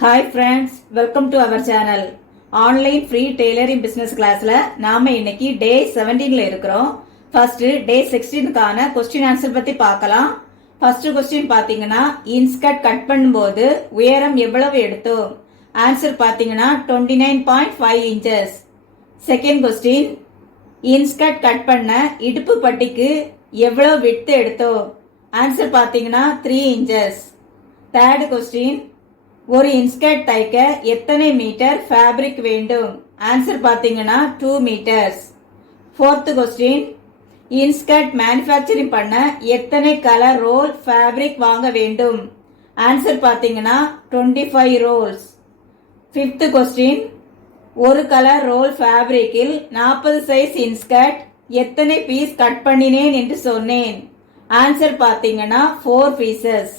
Hi friends welcome to our channel online free tailoring business கிளாஸில் நாம் இன்னைக்கு day 17ல இருக்கிறோம். ஃபர்ஸ்ட் டே 16க்கான கொஸ்டின் ஆன்சர் பற்றி பார்க்கலாம். ஃபர்ஸ்ட் கொஸ்டின் பார்த்தீங்கன்னா இன்ஸ்கர்ட் கட் பண்ணும்போது உயரம் எவ்வளவு எடுத்தோம்? ஆன்சர் பார்த்தீங்கன்னா twenty nine point five inches second question inskirt cut பண்ண இடுப்பு பட்டிக்கு எவ்வளோ விட்டு எடுத்தோம்? ஆன்சர் பார்த்தீங்கன்னா த்ரீ இன்ச்சஸ் தேர்டு கொஸ்டின் ஒரு இன்ஸ்கர்ட் தைக்க எத்தனை மீட்டர் ஃபேப்ரிக் வேண்டும்? ஆன்சர் பார்த்தீங்கன்னா two metres fourth question inskirt manufacturing பண்ண எத்தனை கலர் ரோல் ஃபேப்ரிக் வாங்க வேண்டும்? ஆன்சர் பார்த்தீங்கன்னா twenty five rolls fifth question ஒரு கலர் ரோல் ஃபேப்ரிக்கில் நாற்பது சைஸ் இன்ஸ்கர்ட் எத்தனை பீஸ் கட் பண்ணினேன் என்று சொன்னேன்? ஆன்சர் பார்த்தீங்கன்னா ஃபோர் பீசஸ்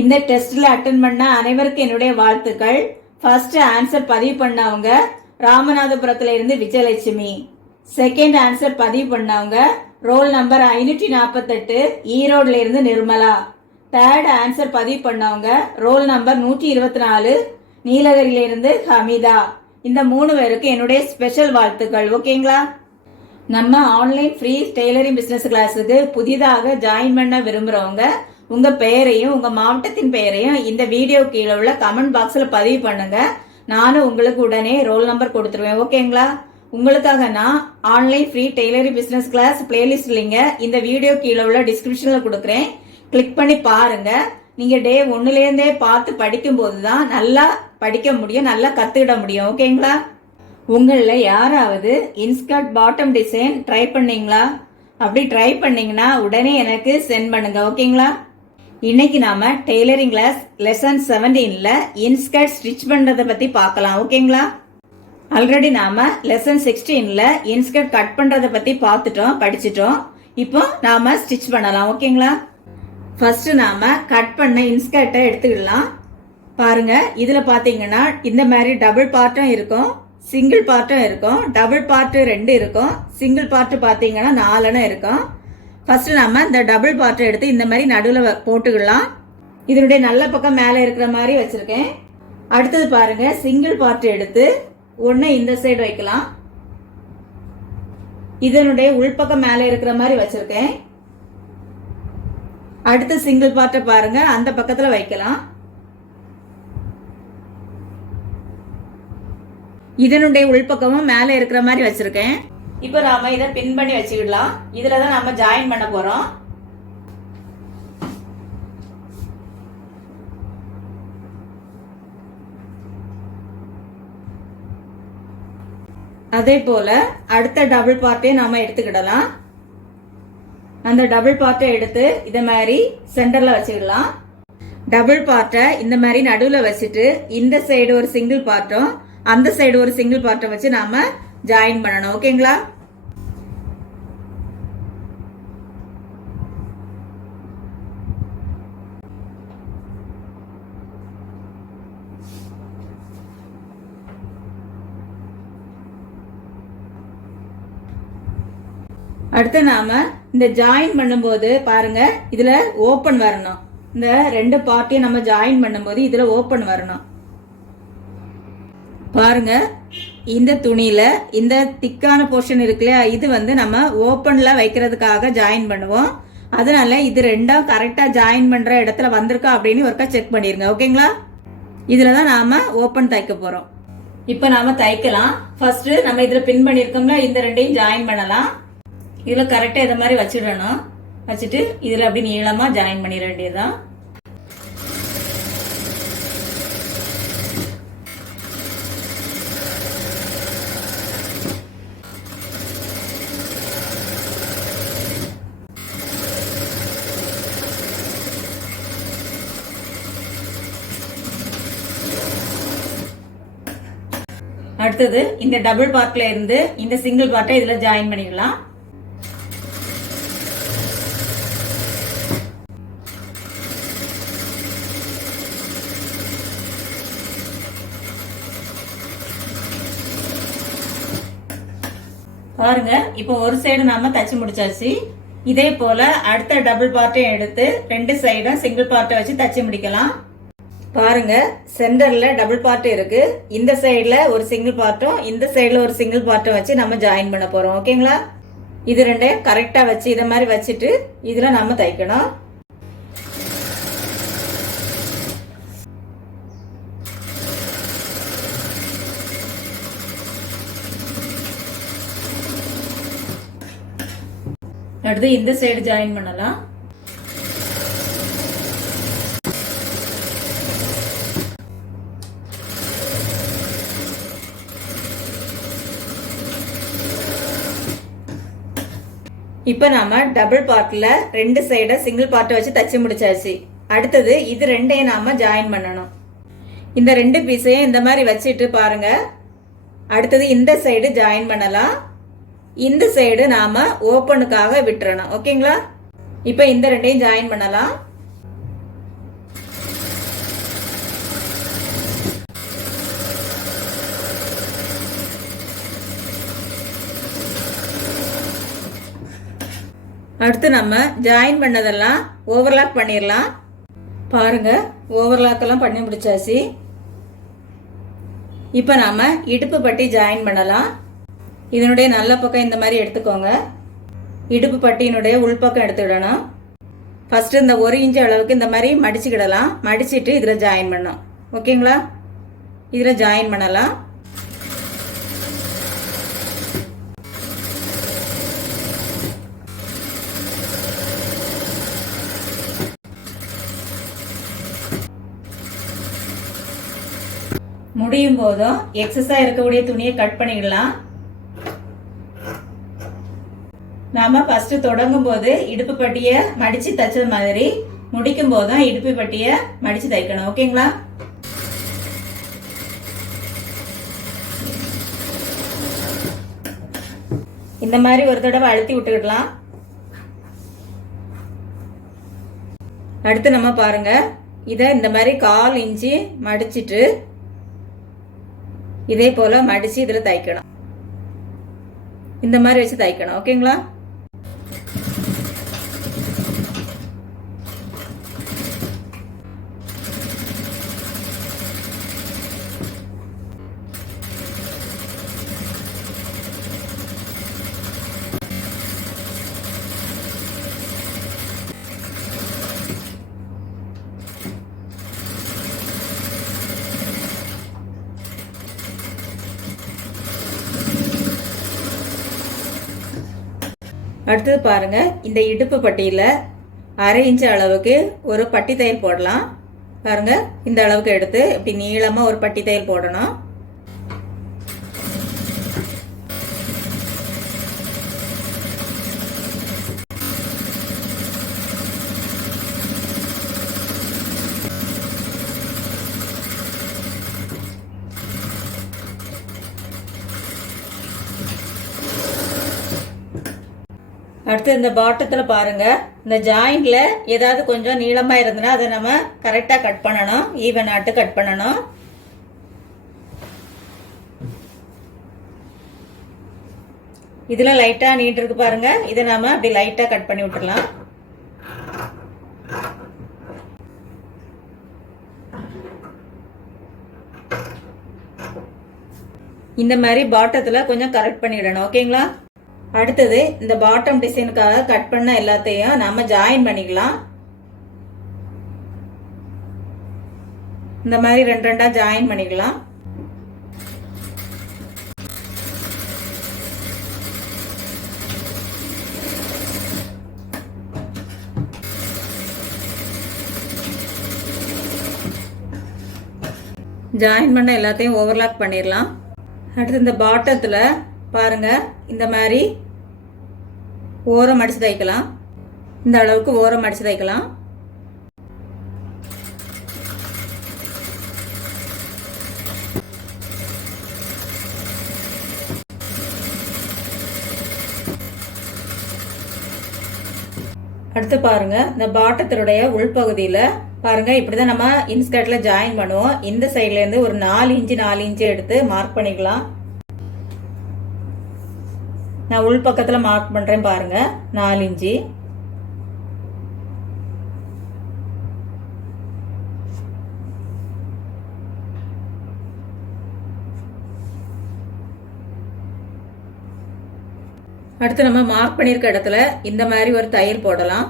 இந்த டெஸ்ட்ல அட்டன் பண்ண அனைவருக்கும் என்னுடைய வாழ்த்துக்கள். ஃபர்ஸ்ட் ஆன்சர் பதிவு பண்ணவங்க ராமநாதபுரத்துல இருந்து விஜயலட்சுமி. செகண்ட் ஆன்சர் பதிவு பண்ணவங்க ரோல் நம்பர் ஐநூற்றி நாற்பத்தெட்டு ஈரோடுல இருந்து நிர்மலா. தேர்ட் ஆன்சர் பதிவு பண்ணவங்க ரோல் நம்பர் நூற்றி இருபத்தி நாலு நீலகிரியில இருந்து ஹமிதா. இந்த மூணு பேருக்கு என்னுடைய ஸ்பெஷல் வாழ்த்துக்கள். ஓகேங்களா நம்ம ஆன்லைன் ஃப்ரீ டெய்லரிங் பிஸ்னஸ் கிளாஸுக்கு புதிதாக ஜாயின் பண்ண விரும்புகிறவங்க உங்க பெயரையும் உங்க மாவட்டத்தின் பெயரையும் இந்த வீடியோ கீழே உள்ள கமெண்ட் பாக்ஸ்ல பதிவு பண்ணுங்க. நானும் உங்களுக்கு உடனே ரோல் நம்பர் கொடுத்துருவேன். ஓகேங்களா உங்களுக்காக நான் online free tailoring business class playlist லிங்க இந்த வீடியோ கீழே உள்ள டிஸ்கிரிப்ஷன்ல கொடுக்குறேன். கிளிக் பண்ணி பாருங்க. நீங்க டே ஒன்றுலேருந்தே பார்த்து படிக்கும் போதுதான் நல்லா படிக்க முடியும் நல்லா கத்துக்கிட முடியும். ஓகேங்களா உங்களில் யாராவது இன்ஸ்கர்ட் பாட்டம் டிசைன் ட்ரை பண்ணீங்களா? அப்படி ட்ரை பண்ணீங்கன்னா உடனே எனக்கு சென்ட் பண்ணுங்க. ஓகேங்களா இன்னைக்கு நாம டெய்லரிங் கிளாஸ் லெசன் செவன்டீன்ல இன்ஸ்கர்ட் ஸ்டிச் பண்றத பத்தி பார்க்கலாம் ஓகேங்களா ஆல்ரெடி நாம லெசன் சிக்ஸ்டீன்ல இன்ஸ்கர்ட் கட் பண்றத பத்தி பார்த்துட்டோம் படிச்சிட்டோம். இப்போ நாம ஸ்டிச் பண்ணலாம் ஓகேங்களா ஃபர்ஸ்ட் நாம கட் பண்ண இன்ஸ்கர்ட்டை எடுத்துக்கிடலாம். பாருங்க இதுல பாத்தீங்கன்னா இந்த மாதிரி டபுள் பார்ட்டும் இருக்கும் சிங்கிள் பார்ட்டும் இருக்கும் டபுள் பார்ட்டு ரெண்டு இருக்கும் சிங்கிள் பார்ட்டு பார்த்தீங்கன்னா நாலுன்னு இருக்கும். ஃபஸ்ட்டு நம்ம இந்த டபுள் பார்ட்டை எடுத்து இந்த மாதிரி நடுவில் போட்டுக்கலாம் இதனுடைய நல்ல பக்கம் மேலே இருக்கிற மாதிரி வச்சுருக்கேன். அடுத்தது பாருங்கள் சிங்கிள் பார்ட் எடுத்து ஒன்று இந்த சைடு வைக்கலாம். இதனுடைய உள்பக்கம் மேலே இருக்கிற மாதிரி வச்சுருக்கேன். அடுத்து சிங்கிள் பார்ட்டை பாருங்க அந்த பக்கத்தில் வைக்கலாம். இதனுடைய உள்பக்கமும் மேலே இருக்கிற மாதிரி வச்சுருக்கேன். இப்போ நாம இதை பின் பண்ணி வச்சுக்கிடலாம். இதுல தான் நாம ஜாயின் பண்ண போறோம். அதே போல அடுத்த டபுள் பார்ட்டையும் நாம எடுத்துக்கிடலாம். அந்த டபுள் பார்ட்டை எடுத்து இதை மாதிரி சென்டர்ல வச்சுக்கிடலாம். டபுள் பார்ட்டை இந்த மாதிரி நடுவில் வச்சுட்டு இந்த சைடு ஒரு சிங்கிள் பார்ட்டும் அந்த சைடு ஒரு சிங்கிள் பார்ட்டை வச்சு நாம ஜாயின் பண்ணணும் ஓகேங்களா அடுத்து நாம இந்த ஜாயின் பண்ணும்போது பாருங்க இதுல ஓபன் வரணும். இந்த ரெண்டு பார்ட்டியும் நம்ம ஜாயின் பண்ணும்போது இதுல ஓபன் வரணும். பாருங்க இந்த துணியில இந்த திக்கான போர்ஷன் இருக்கு இல்லையா இது வந்து நம்ம ஓப்பன்ல வைக்கிறதுக்காக ஜாயின் பண்ணுவோம். அதனால இது ரெண்டும் கரெக்டா ஜாயின் பண்ற இடத்துல வந்திருக்கா அப்படின்னு ஒருக்கா செக் பண்ணிருங்க ஓகேங்களா இதில் தான் நாம ஓப்பன் தைக்க போறோம். இப்போ நாம தைக்கலாம். ஃபர்ஸ்ட் நம்ம இதுல பின் பண்ணிருக்கோம்ல இந்த ரெண்டையும் ஜாயின் பண்ணலாம். இதுல கரெக்டா இதை மாதிரி வச்சிடணும். வச்சுட்டு இதுல அப்படி நீளமா ஜாயின் பண்ணிட வேண்டியதுதான். அடுத்தது இந்த டபுள் பார்ட்ல இருந்து இந்த சிங்கிள் பார்ட்டை இதுல ஜாயின் பண்ணிடலாம். பாருங்க இப்போ ஒரு சைடு நாம தச்சு முடிச்சாச்சு. இதே போல அடுத்த டபுள் பார்ட்டையும் எடுத்து ரெண்டு சைடும் சிங்கிள் பார்ட்டை வச்சு தச்சு முடிக்கலாம். பாருங்க சென்டர்ல டபுள் பார்ட் இருக்கு. இந்த சைடுல ஒரு சிங்கிள் பார்ட்டும் இந்த சைடுல ஒரு சிங்கிள் பார்ட்டும் வச்சு நம்ம ஜாயின் பண்ண போறோம். ஓகேங்களா இது ரெண்டையும் கரெக்டா வச்சு இதை மாதிரி வச்சுட்டு இதுல நம்ம தைக்கணும். அடுத்து இந்த சைடு ஜாயின் பண்ணலாம். இப்போ நாம டபுள் பார்ட்ல ரெண்டு சைட சிங்கிள் பார்ட் வச்சு தச்சு முடிச்சாச்சு. அடுத்தது இது ரெண்டையும் நாம ஜாயின் பண்ணணும். இந்த ரெண்டு பீஸையும் இந்த மாதிரி வச்சுட்டு பாருங்க. அடுத்தது இந்த சைடு ஜாயின் பண்ணலாம். இந்த சைடு நாம ஓப்பனுக்காக விட்டுறணும். ஓகேங்களா இப்போ இந்த ரெண்டையும் ஜாயின் பண்ணலாம். அடுத்து நம்ம ஜாயின் பண்ணதெல்லாம் ஓவர்லாக் பண்ணிடலாம் பாருங்கள் ஓவர்லாக்கெல்லாம் பண்ணி முடிச்சாச்சு. இப்போ நாம் இடுப்பு பட்டி ஜாயின் பண்ணலாம். இதனுடைய நல்ல பக்கம் இந்த மாதிரி எடுத்துக்கோங்க. இடுப்பு பட்டியினுடைய உள்பக்கம் எடுத்துக்கிடணும் ஃபஸ்ட்டு இந்த ஒரு இன்ச்சு அளவுக்கு இந்த மாதிரி மடிச்சுக்கிடலாம். மடிச்சிட்டு இதில் ஜாயின் பண்ணோம் ஓகேங்களா இதில் ஜாயின் பண்ணலாம். போதும் எக்ஸஸா இருக்கக்கூடிய துணியை கட் பண்ணிடலாம். நாம ஃபர்ஸ்ட் தொடங்கும் போது இடுப்பு பட்டிய மடிச்சு தைச்சது மாதிரி முடிக்கும் போதும் இடுப்பு பட்டிய மடிச்சு தைக்கணும். ஓகேங்களா இந்த மாதிரி ஒரு தடவை அழுத்தி விட்டுக்கிடலாம். அடுத்து நம்ம பாருங்க. இதை இந்த மாதிரி கால் இன்ச்சு மடிச்சிட்டு இதே போல மடிச்சு இதுல தைக்கணும் இந்த மாதிரி வச்சு தைக்கணும் ஓகேங்களா? அடுத்தது பாருங்கள் இந்த இடுப்பு பட்டியில் அரை இன்ச்சு அளவுக்கு ஒரு பட்டி தையல் போடலாம். பாருங்கள் இந்த அளவுக்கு எடுத்து இப்படி நீளமாக ஒரு பட்டி தையல் போடணும். அடுத்து இந்த பாட்டத்தில் பாருங்க. இந்த ஜாயிண்ட்ல ஏதாவது கொஞ்சம் நீளமா இருந்ததுன்னா அதை நம்ம கரெக்டாக கட் பண்ணணும். ஈவன் ஆட்டு கட் பண்ணணும். இதில் லைட்டாக நீட் இருக்கு பாருங்க. இதை நாம அப்படி லைட்டாக கட் பண்ணி விட்டுடலாம். இந்த மாதிரி பாட்டத்தில் கொஞ்சம் கரெக்ட் பண்ணிவிடணும் ஓகேங்களா அடுத்தது இந்த பாட்டம் டிசைனுக்காக கட் பண்ண எல்லாத்தையும் நம்ம ஜாயின் பண்ணிக்கலாம். இந்த மாதிரி ரெண்டு ரெண்டா ஜாயின் பண்ணிக்கலாம். ஜாயின் பண்ண எல்லாத்தையும் ஓவர்லாக் பண்ணிடலாம். அடுத்து இந்த பாட்டத்தில் பாருங்க இந்த மாதிரி ஓரம் அடித்து தைக்கலாம். இந்த அளவுக்கு ஓரம் அடித்து தைக்கலாம். அடுத்து பாருங்க இந்த பாட்டத்தினுடைய உள்பகுதியில் பாருங்க இப்படிதான் நம்ம இன்ஸ்கர்ட்ல ஜாயின் பண்ணுவோம். இந்த சைட்லேருந்து ஒரு நாலு இன்ச்சு நாலு இன்ச்சு எடுத்து மார்க் பண்ணிக்கலாம். நான் உள் பக்கத்தில் மார்க் பண்ணுறேன் பாருங்கள் நாலு இன்ச்சு அடுத்து நம்ம மார்க் பண்ணியிருக்க இடத்துல இந்த மாதிரி ஒரு தயிர் போடலாம்.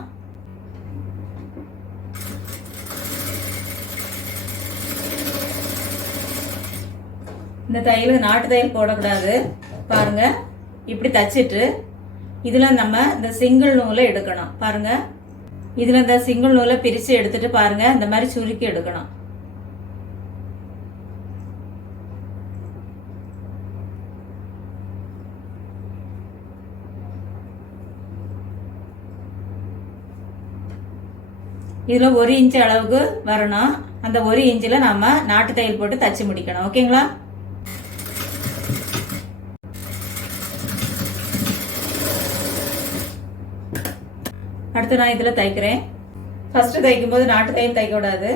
இந்த தயிர் நாட்டு தயிர் போடக்கூடாது. பாருங்கள் இப்படி தச்சிட்டு இதில் நம்ம இந்த சிங்கிள் நூலை எடுக்கணும். பாருங்க. இதில் இந்த சிங்கிள் நூலை பிரிச்சு எடுத்துட்டு பாருங்க. இந்த மாதிரி சுருக்கி எடுக்கணும். இதில் ஒரு இன்ச் அளவுக்கு வரணும். அந்த ஒரு இன்ச்சில் நம்ம நாட்டு தையல் போட்டு தச்சு முடிக்கணும். ஓகேங்களா? அடுத்து நான் இதில் தைக்கிறேன். ஃபஸ்ட்டு தைக்கும் போது நாட்டு தையல் தைக்கக்கூடாது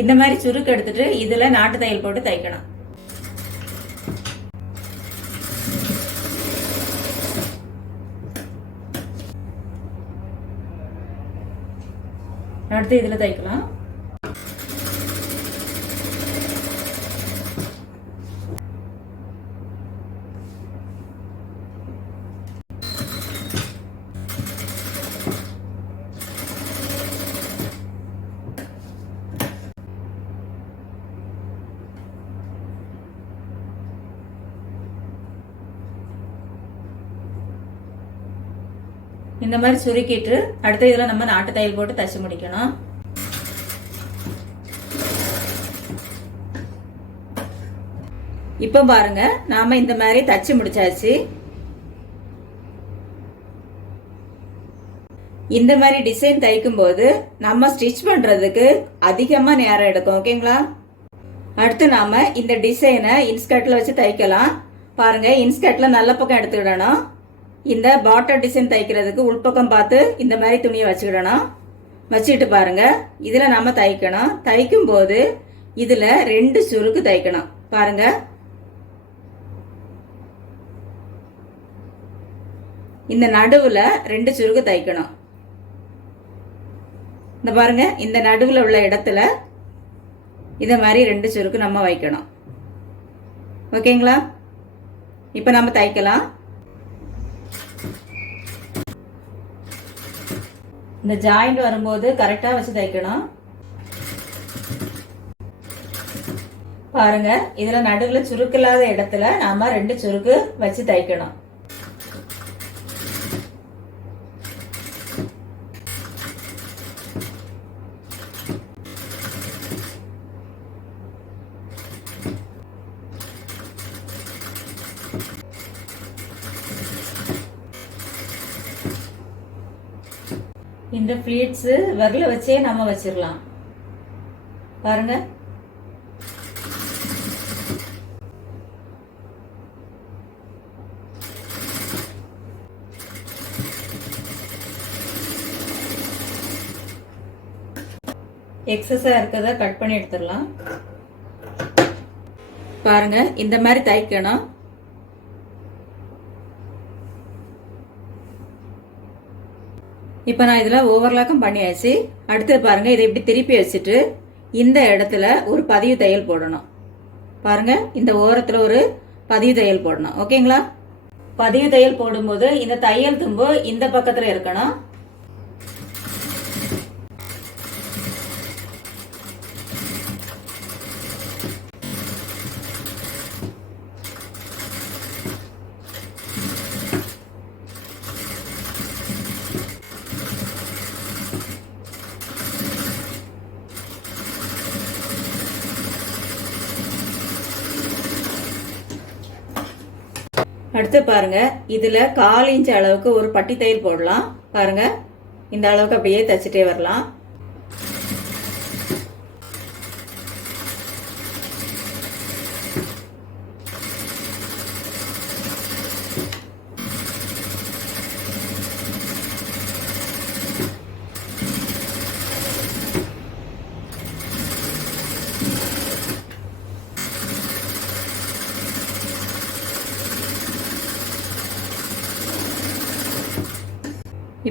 இந்த மாதிரி சுருக்கு எடுத்துட்டு இதில் நாட்டு தையல் போட்டு தைக்கணும். அடுத்து இதில் தைக்கலாம். இந்த மாதிரி சுருக்கிட்டு அடுத்த இதில் நம்ம நாட்டு தையல் போட்டு தச்சு முடிக்கணும். இப்போ பாருங்க நாம இந்த மாதிரி தச்சு முடிச்சாச்சு. இந்த மாதிரி டிசைன் தைக்கும் போது நம்ம ஸ்டிச் பண்றதுக்கு அதிகமா நேரம் எடுக்கும் ஓகேங்களா? அடுத்து நாம இந்த டிசைனை இன்ஸ்கர்ட்ல வச்சு தைக்கலாம். பாருங்க இன்ஸ்கர்ட்ல நல்ல பக்கம் எடுத்துக்கிடணும். இந்த பாட்டர் டிசைன் தைக்கிறதுக்கு உள்பக்கம் பார்த்து இந்த மாதிரி துணியை வச்சுக்கிடணும். வச்சுக்கிட்டு பாருங்க. இதில் நம்ம தைக்கணும். தைக்கும் போது ரெண்டு சுருக்கு தைக்கணும். பாருங்கள் இந்த நடுவில் ரெண்டு சுருக்கு தைக்கணும். இந்த பாருங்க. இந்த நடுவில் உள்ள இடத்துல இதை மாதிரி ரெண்டு சுருக்கு நம்ம வைக்கணும். ஓகேங்களா? இப்போ நம்ம தைக்கலாம். இந்த ஜாயிண்ட் வரும்போது கரெக்டாக வச்சு தைக்கணும். பாருங்க இதில் நடுவில் சுருக்கில்லாத இடத்துல நாம ரெண்டு சுருக்கு வச்சு தைக்கணும். இந்த ஃப்ளீட்ஸு விரல வச்சே நம்ம வச்சிடலாம் பாருங்க. எக்ஸஸா இருக்கிறத கட் பண்ணி எடுத்துடலாம் பாருங்க இந்த மாதிரி தைக்கணும். இப்போ நான் இதில் ஓவர்லாக்கும் பண்ணியாச்சு. அடுத்து பாருங்கள் இதை இப்படி திருப்பி வச்சுட்டு இந்த இடத்துல ஒரு பதிவு தையல் போடணும். பாருங்க இந்த ஓரத்தில் ஒரு பதிவு தையல் போடணும். ஓகேங்களா? பதிவு தையல் போடும்போது இந்த தையல் தும்பு இந்த பக்கத்தில் இருக்கணும். அடுத்து பாருங்க இதுல கால் இன்ச் அளவுக்கு ஒரு பட்டி தையல் போடலாம். பாருங்க இந்த அளவுக்கு அப்படியே தச்சுட்டே வரலாம்.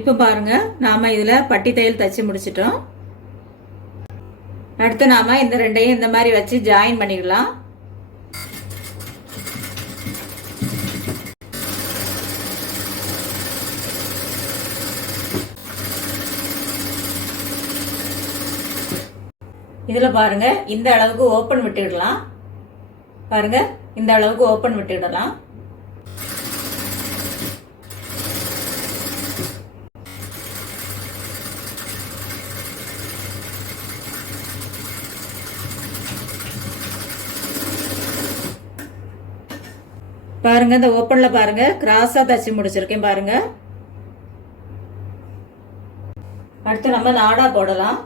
இப்போ பாருங்கள் நாம இதில் பட்டி தையல் தச்சு முடிச்சிட்டோம். அடுத்து நாம் இந்த ரெண்டையும் இந்த மாதிரி வச்சு ஜாயின் பண்ணிடலாம். இதில் பாருங்கள் இந்த அளவுக்கு ஓப்பன் விட்டுடலாம். பாருங்க இந்த அளவுக்கு ஓப்பன் விட்டுடலாம். பாருங்க இந்த ஓப்பன்ல பாருங்க. கிராஸா தச்சு முடிச்சிருக்கேன் பாருங்க. அடுத்து நம்ம நாடா போடலாம்.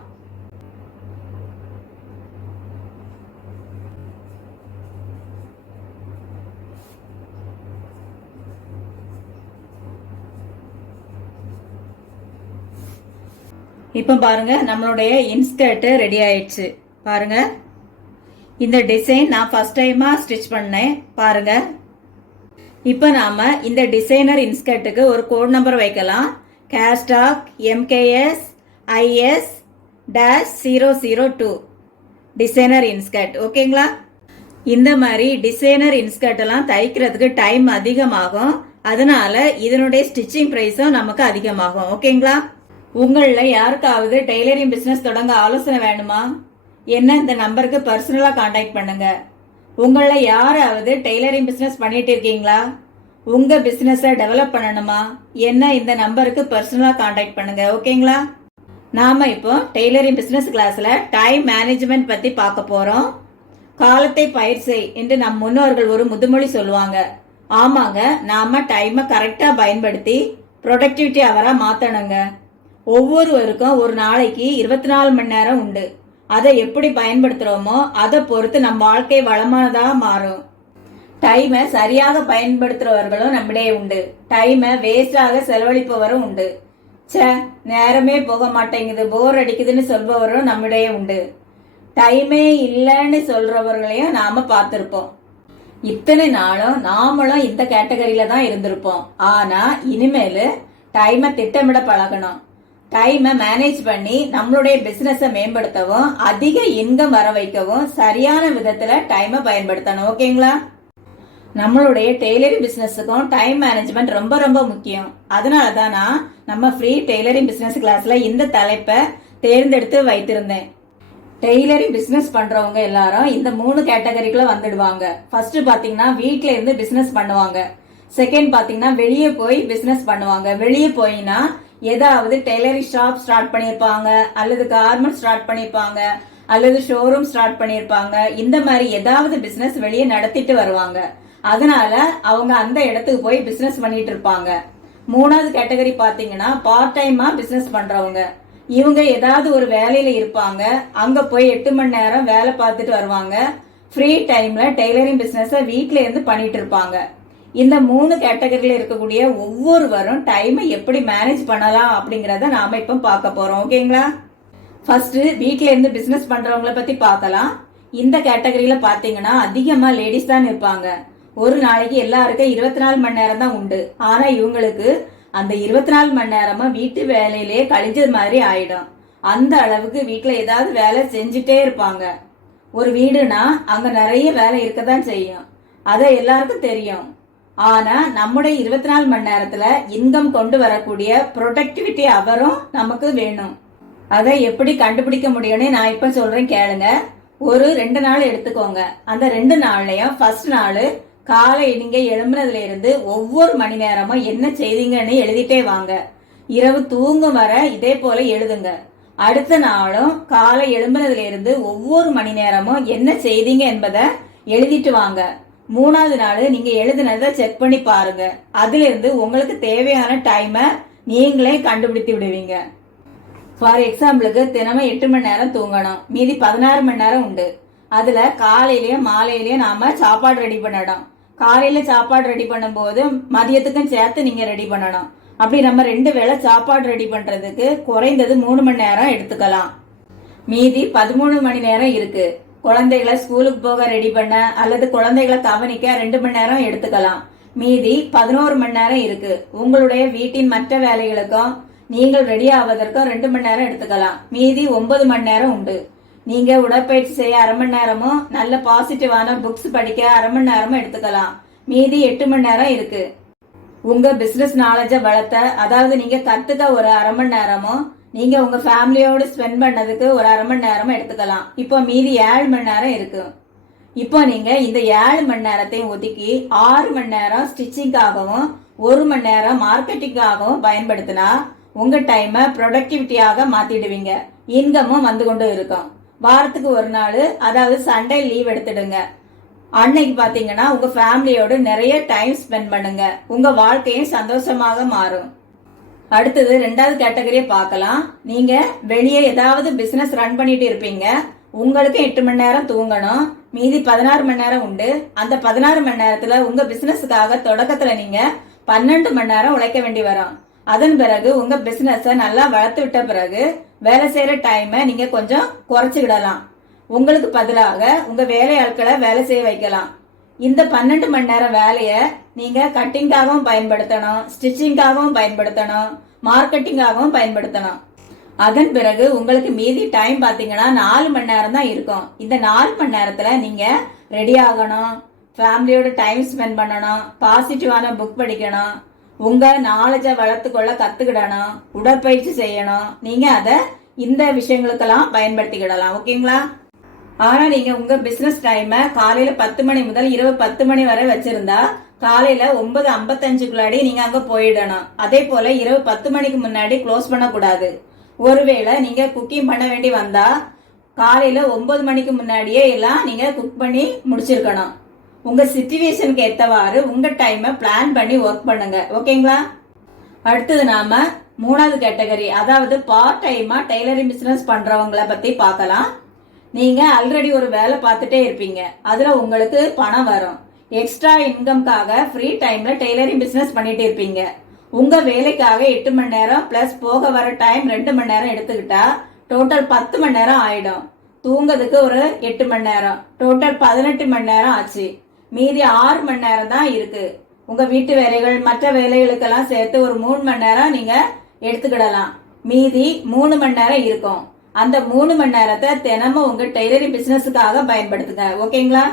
இப்போ பாருங்க நம்மளுடைய இன்ஸ்கர்ட்டு ரெடி ஆயிடுச்சு. பாருங்க. இந்த டிசைன் நான் ஃபர்ஸ்ட் டைமாக ஸ்டிச் பண்ணேன். பாருங்கள் இப்போ நாம இந்த டிசைனர் இன்ஸ்கர்ட்டுக்கு ஒரு கோட் நம்பர் வைக்கலாம். Hashtag MKS IS dash zero zero two designer inskirt ஓகேங்களா இந்த மாதிரி டிசைனர் இன்ஸ்கர்ட் எல்லாம் தைக்கிறதுக்கு டைம் அதிகமாகும். அதனால இதனுடைய ஸ்டிச்சிங் ப்ரைஸும் நமக்கு அதிகமாகும் ஓகேங்களா உங்களில் யாருக்காவது டெய்லரிங் பிஸ்னஸ் தொடங்க ஆலோசனை வேணுமா? என்ன இந்த நம்பருக்கு பர்சனலாக காண்டாக்ட் பண்ணுங்கள் உங்களில் யாராவது டெய்லரிங் பிஸ்னஸ் பண்ணிட்டு இருக்கீங்களா? உங்கள் பிஸ்னஸை டெவலப் பண்ணணுமா? என்ன இந்த நம்பருக்கு பர்சனலாக காண்டாக்ட் பண்ணுங்க ஓகேங்களா? நாம இப்போ டெய்லரிங் பிஸ்னஸ் கிளாஸில் டைம் மேனேஜ்மெண்ட் பற்றி பார்க்க போகிறோம் காலத்தை பயிர் செய் என்று நம் முன்னோர்கள் ஒரு முதுமொழி சொல்லுவாங்க. ஆமாங்க நாம டைமை கரெக்டாக பயன்படுத்தி ப்ரொடக்டிவிட்டி அவராக மாற்றணுங்க ஒவ்வொருவருக்கும் ஒரு நாளைக்கு இருபத்தி நாலு மணி நேரம் உண்டு. அதை எப்படி பயன்படுத்துறோமோ அதை பொறுத்து நம் வாழ்க்கை வளமானதாக மாறும். டைமை சரியாக பயன்படுத்துறவர்களும் நம்மிடையே உண்டு. டைமை வேஸ்டாக செலவழிப்பவரும் உண்டு. சே நேரமே போக மாட்டேங்குது போர் அடிக்குதுன்னு சொல்பவரும் நம்மிடையே உண்டு. டைமே இல்லைன்னு சொல்றவர்களையும் நாம பார்த்துருப்போம். இத்தனை நாளும் நாமளும் இந்த கேட்டகரியில தான் இருந்திருப்போம். ஆனா இனிமேல் டைமை திட்டமிட பழகணும். டைமை மேனேஜ் பண்ணி நம்மளுடைய பிசினஸை மேம்படுத்தவும் அதிக இன்கம் வர வைக்கவும் சரியான விதத்தில் டைமை பயன்படுத்தணும். ஓகேங்களா நம்மளுடைய டெய்லரிங் பிஸ்னஸுக்கும் டைம் மேனேஜ்மெண்ட் ரொம்ப ரொம்ப முக்கியம். அதனால தான் நான் நம்ம ஃப்ரீ டெய்லரிங் பிஸ்னஸ் கிளாஸில் இந்த தலைப்பை தேர்ந்தெடுத்து வைத்திருந்தேன். டெய்லரிங் பிஸ்னஸ் பண்ணுறவங்க எல்லாரும் இந்த மூணு கேட்டகரிக்குள்ளே வந்துடுவாங்க. ஃபர்ஸ்ட் பார்த்தீங்கன்னா வீட்டில இருந்து பிஸ்னஸ் பண்ணுவாங்க. செகண்ட் பார்த்தீங்கன்னா வெளியே போய் பிஸ்னஸ் பண்ணுவாங்க. வெளியே போயினா ஏதாவது டெய்லரிங் ஷாப் ஸ்டார்ட் பண்ணியிருப்பாங்க அல்லது கார்மெண்ட் ஸ்டார்ட் பண்ணியிருப்பாங்க அல்லது ஷோரூம் ஸ்டார்ட் பண்ணியிருப்பாங்க இந்த மாதிரி ஏதாவது பிசினஸ் வெளியே நடத்திட்டு வருவாங்க. அதனால அவங்க அந்த இடத்துக்கு போய் பிசினஸ் பண்ணிட்டு இருப்பாங்க. மூணாவது கேட்டகரி பாத்தீங்கன்னா பார்ட் டைமா பிசினஸ் பண்றவங்க. இவங்க ஏதாவது ஒரு வேலையில இருப்பாங்க அங்க போய் எட்டு மணி நேரம் வேலை பார்த்துட்டு வருவாங்க. ஃப்ரீ டைம்ல டெய்லரிங் பிசினஸ் வீட்ல இருந்து பண்ணிட்டு இருப்பாங்க. இந்த மூணு கேட்டகரியில் இருக்கக்கூடிய ஒவ்வொருவரும் டைமை எப்படி மேனேஜ் பண்ணலாம் அப்படிங்கிறத நாம இப்போ பார்க்க போகிறோம் ஓகேங்களா ஃபர்ஸ்ட் வீட்டில் இருந்து பிசினஸ் பண்ணுறவங்கள பத்தி பார்க்கலாம். இந்த கேட்டகரியில பாத்தீங்கன்னா அதிகமா லேடிஸ் தான் இருப்பாங்க. ஒரு நாளைக்கு எல்லாருக்கும் இருபத்தி நாலு மணி நேரம் தான் உண்டு. ஆனா இவங்களுக்கு அந்த இருபத்தி நாலு மணி நேரமா வீட்டு வேலையிலேயே கழிஞ்சது மாதிரி ஆயிடும். அந்த அளவுக்கு வீட்டுல ஏதாவது வேலை செஞ்சுட்டே இருப்பாங்க. ஒரு வீடுனா அங்க நிறைய வேலை இருக்கதான் செய்யும். அதை எல்லாருக்கும் தெரியும். ஆனா நம்முடைய இருபத்தி நாலு மணி நேரத்துல இன்கம் கொண்டு வரக்கூடிய ப்ரொடக்டிவிட்டி அவரும் நமக்கு வேணும். அதை எப்படி கண்டுபிடிக்க முடியும்னு நான் இப்ப சொல்றேன் கேளுங்க. ஒரு ரெண்டு நாள் எடுத்துக்கோங்க. அந்த ரெண்டு நாள்லயும் ஃபர்ஸ்ட் நாள் காலை நீங்க எழும்புனதுல இருந்து ஒவ்வொரு மணி நேரமும் என்ன செய்தீங்கன்னு எழுதிட்டே வாங்க. இரவு தூங்கும் வர இதே போல எழுதுங்க. அடுத்த நாளும் காலை எழும்புனதுல இருந்து ஒவ்வொரு மணி நேரமும் என்ன செய்தீங்க என்பதை எழுதிட்டு வாங்க. மூணாவது நாள் நீங்க எழுதுனதை செக் பண்ணி பாருங்க. அதுல இருந்து உங்களுக்கு தேவையான டைமை நீங்களே கண்டுபிடித்து விடுவீங்க. ஃபார் எக்ஸாம்பிளுக்கு தினமும் எட்டு மணி நேரம் தூங்கணும். மீதி பதினாறு மணி நேரம் உண்டு. அதுல காலையிலயும் மாலையிலயும் நாம சாப்பாடு ரெடி பண்ணணும். காலையில சாப்பாடு ரெடி பண்ணும்போது மதியத்துக்கும் சேர்த்து நீங்க ரெடி பண்ணணும். அப்படி நம்ம ரெண்டு வேளை சாப்பாடு ரெடி பண்றதுக்கு குறைந்தது மூணு மணி நேரம் எடுத்துக்கலாம். மீதி பதிமூணு மணி நேரம் இருக்கு. குழந்தைகளை ஸ்கூலுக்கு போக ரெடி பண்ண அல்லது குழந்தைகளை கவனிக்க ரெண்டு மணி நேரம் எடுத்துக்கலாம். மீதி பதினோரு மணி நேரம் இருக்கு. உங்களுடைய வீட்டின் மற்ற வேலைகளுக்கும் நீங்கள் ரெடி ஆவதற்கும் ரெண்டு மணி நேரம் எடுத்துக்கலாம். மீதி ஒன்பது மணி நேரம் உண்டு. நீங்க உடற்பயிற்சி செய்ய அரை மணி நேரமும் நல்ல பாசிட்டிவான புக்ஸ் படிக்க அரை மணி நேரமும் எடுத்துக்கலாம். மீதி எட்டு மணி நேரம் இருக்கு. உங்க பிசினஸ் நாலேஜ வளர்த்த அதாவது நீங்க கத்துக்க ஒரு அரை மணி நேரமும் நீங்க உங்க ஃபேமிலியோடு ஸ்பெண்ட் பண்ணதுக்கு ஒரு அரை மணி நேரமும் எடுத்துக்கலாம். இப்போ மீதி ஏழு மணி நேரம் இருக்கு. இப்போ நீங்க இந்த ஏழு மணி நேரத்தையும் ஒதுக்கி ஆறு மணி நேரம் ஸ்டிச்சிங்காகவும் ஒரு மணி நேரம் மார்க்கெட்டிங்காகவும் பயன்படுத்தினா உங்க டைமை ப்ரொடக்டிவிட்டியாக மாத்திடுவீங்க. இன்கமும் வந்து கொண்டு இருக்கும். வாரத்துக்கு ஒரு நாள் அதாவது சண்டே லீவ் எடுத்துடுங்க. அன்னைக்கு பாத்தீங்கன்னா உங்க ஃபேமிலியோடு நிறைய டைம் ஸ்பெண்ட் பண்ணுங்க. உங்க வாழ்க்கையும் சந்தோஷமாக மாறும். அடுத்தது ரெண்டாவது கேட்டகரியை பார்க்கலாம். நீங்க வெளியே ஏதாவது பிசினஸ் ரன் பண்ணிட்டு இருப்பீங்க. உங்களுக்கு எட்டு மணி நேரம் தூங்கணும். மீதி பதினாறு மணி நேரம் உண்டு. அந்த பதினாறு மணி நேரத்துல உங்க பிசினஸுக்காக தொடக்கத்துல நீங்க பன்னெண்டு மணி நேரம் உழைக்க வேண்டி வரும். அதன் பிறகு உங்க பிசினஸ நல்லா வளர்த்து விட்ட பிறகு வேலை செய்யற டைமை நீங்க கொஞ்சம் குறைச்சிக்கிடலாம். உங்களுக்கு பதிலாக உங்க வேலையாட்களை வேலை செய்ய வைக்கலாம். இந்த பன்னெண்டு மணி நேரம் வேலையை நீங்க கட்டிங்காகவும் பயன்படுத்தணும் ஸ்டிச்சிங்காகவும் பயன்படுத்தணும் மார்க்கெட்டிங்காகவும் பயன்படுத்தணும். அதன் பிறகு உங்களுக்கு மீதி டைம் பாத்தீங்கன்னா நாலு மணி நேரம் தான் இருக்கும். இந்த நாலு மணி நேரத்துல நீங்க ரெடி ஆகணும் ஃபேமிலியோட டைம் ஸ்பெண்ட் பண்ணணும் பாசிட்டிவான புக் படிக்கணும் உங்க நாலேஜை வளர்த்துக்கொள்ள கத்துக்கிடணும் உடற்பயிற்சி செய்யணும். நீங்க அதை இந்த விஷயங்களுக்கெல்லாம் பயன்படுத்திக்கிடலாம். ஓகேங்களா? ஆனா நீங்க உங்க பிசினஸ் டைமை காலையில பத்து மணி முதல் இரவு பத்து மணி வரை வச்சிருந்தா காலையில ஒன்பது ஐம்பத்தஞ்சுக்குள்ளாடி நீங்க அங்க போயிடணும். அதே போல இரவு பத்து மணிக்கு முன்னாடி க்ளோஸ் பண்ணக்கூடாது. ஒருவேளை நீங்க குக்கிங் பண்ண வேண்டி வந்தா காலையில ஒன்பது மணிக்கு முன்னாடியே எல்லாம் நீங்க குக் பண்ணி முடிச்சிருக்கணும். உங்க சுச்சுவேஷனுக்கு ஏத்தவாறு உங்க டைமை பிளான் பண்ணி ஒர்க் பண்ணுங்க. ஓகேங்களா அடுத்தது நாம மூணாவது கேட்டகரி அதாவது பார்ட் டைமா டெய்லரிங் பிசினஸ் பண்ணுறவங்கள பத்தி பார்க்கலாம். நீங்க ஆல்ரெடி ஒரு வேலை பார்த்துட்டே இருப்பீங்க. அதுல உங்களுக்கு பணம் வரும். எக்ஸ்ட்ரா இன்கம்காக ஃப்ரீ டைம்ல டெய்லரிங் பிசினஸ் பண்ணிட்டு இருப்பீங்க. உங்க வேலைக்காக எட்டு மணி நேரம் பிளஸ் போக வர டைம் ரெண்டு மணி நேரம் எடுத்துக்கிட்டா டோட்டல் பத்து மணி நேரம் ஆயிடும். தூங்குறதுக்கு ஒரு எட்டு மணி நேரம். டோட்டல் பதினெட்டு மணி நேரம் ஆச்சு. மீதி ஆறு மணி நேரம் தான் இருக்கு. உங்க வீட்டு வேலைகள் மற்ற வேலைகளுக்கெல்லாம் சேர்த்து ஒரு மூணு மணி நேரம் நீங்க எடுத்துக்கிடலாம். மீதி மூணு மணி நேரம் இருக்கும். அந்த மூணு மணி நேரத்தை தினமும் உங்க டெய்லரிங் பிசினஸுக்காக பயன்படுத்துங்க. ஓகேங்களா?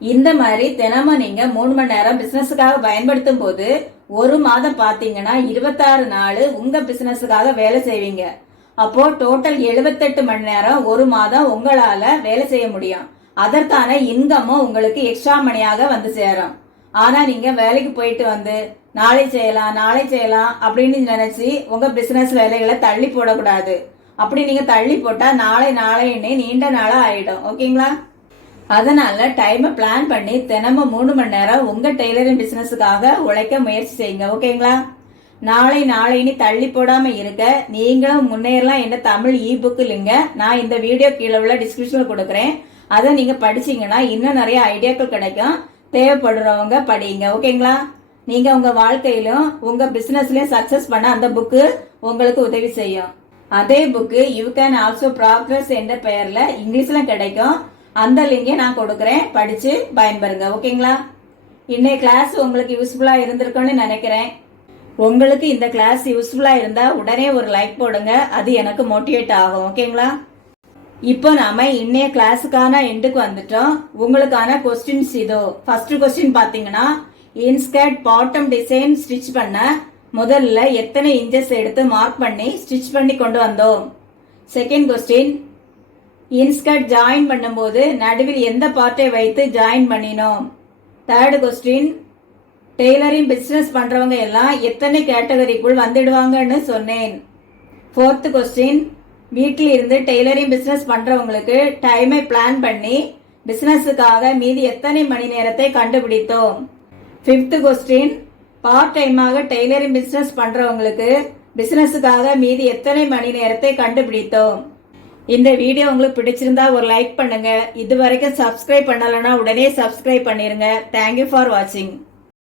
இந்த மாதிரி தினமும் நீங்க மூணு மணி நேரம் பிசினஸுக்காக பயன்படுத்தும் போது ஒரு மாதம் பாத்தீங்கன்னா இருபத்தாறு நாள் உங்க பிசினஸுக்காக வேலை செய்வீங்க. அப்போ டோட்டல் எழுபத்தெட்டு மணி நேரம் ஒரு மாதம் உங்களால வேலை செய்ய முடியும். அதற்கான இன்கமும் உங்களுக்கு எக்ஸ்ட்ரா மணியாக வந்து சேரும். ஆனா நீங்க வேலைக்கு போயிட்டு வந்து நாளை செய்யலாம் நாளை செய்யலாம் அப்படின்னு நினைச்சு உங்க பிசினஸ் வேலைகளை தள்ளி போடக்கூடாது. அப்படி நீங்க தள்ளி போட்டா நாளை நாளைன்னே நீண்ட நாளா ஆயிடும். ஓகேங்களா? அதனால டைமை பிளான் பண்ணி தினமும் மூணு மணி நேரம் உங்க டெய்லரிங் பிசினஸுக்காக உழைக்க முயற்சி செய்யுங்க. ஓகேங்களா? நாளை நாளைன்னு தள்ளி போடாம இருக்க நீங்களும் முன்னேறலாம். என்ன தமிழ் இ புக் இல்லைங்க நான் இந்த வீடியோ கீழே உள்ள டிஸ்கிரிப்ஷன்ல கொடுக்குறேன். அதை நீங்க படிச்சீங்கன்னா இன்னும் நிறைய ஐடியாக்கள் கிடைக்கும். தேவைப்படுறவங்க படிங்க ஓகேங்களா? நீங்க உங்க வாழ்க்கையிலும் உங்க பிசினஸ்லயும் சக்சஸ் பண்ண அந்த புக்கு உங்களுக்கு உதவி செய்யும். அதே book you can also progress என்ற பெயர்ல இங்கிலீஷ்ல கிடைக்கும். அந்த லிங்கை நான் கொடுக்குறேன். படிச்சு பயன்பெறுங்க. ஓகேங்களா? இன்னைய கிளாஸ் உங்களுக்கு யூஸ்ஃபுல்லா இருந்திருக்கும்னு நினைக்கிறேன். உங்களுக்கு இந்த கிளாஸ் யூஸ்ஃபுல்லா இருந்தா உடனே ஒரு லைக் போடுங்க. அது எனக்கு மோட்டிவேட் ஆகும். ஓகேங்களா? இப்போ நாம இன்னைய கிளாஸுக்கான எண்டுக்கு வந்துட்டோம். உங்களுக்கான கொஸ்டின்ஸ் இதோ. ஃபர்ஸ்ட் கொஸ்டின் பாத்தீங்கன்னா இன்ஸ்கர்ட் பாட்டம் டிசைன் ஸ்டிச் பண்ண முதல்ல எத்தனை இன்ச்சஸ் எடுத்து மார்க் பண்ணி ஸ்டிச் பண்ணி கொண்டு வந்தோம்? செகண்ட் கொஸ்டின் இன்ஸ்கர்ட் ஜாயின் பண்ணும்போது நடுவில் எந்த பார்ட்டை வைத்து ஜாயின் பண்ணினோம்? தேர்ட் கொஸ்டின் டெய்லரிங் பிஸ்னஸ் பண்ணுறவங்க எல்லாம் எத்தனை கேட்டகரிக்குள் வந்துடுவாங்கன்னு சொன்னேன். ஃபோர்த்து கொஸ்டின் வீட்டில் இருந்து டெய்லரிங் பிஸ்னஸ் பண்ணுறவங்களுக்கு டைமை பிளான் பண்ணி பிஸ்னஸுக்காக மீதி எத்தனை மணி நேரத்தை கண்டுபிடித்தோம்? ஃபிஃப்த்து கொஸ்டின் பார்ட் டைமாக டெய்லரிங் பிசினஸ் பண்றவங்களுக்கு பிசினஸுக்காக மீதி எத்தனை மணி நேரத்தை கண்டுபிடித்தோம்? இந்த வீடியோ உங்களுக்கு பிடிச்சிருந்தா ஒரு லைக் பண்ணுங்க. இது வரைக்கும் சப்ஸ்கிரைப் பண்ணலைன்னா உடனே சப்ஸ்கிரைப் பண்ணிருங்க. தேங்க்யூ ஃபார் வாட்சிங்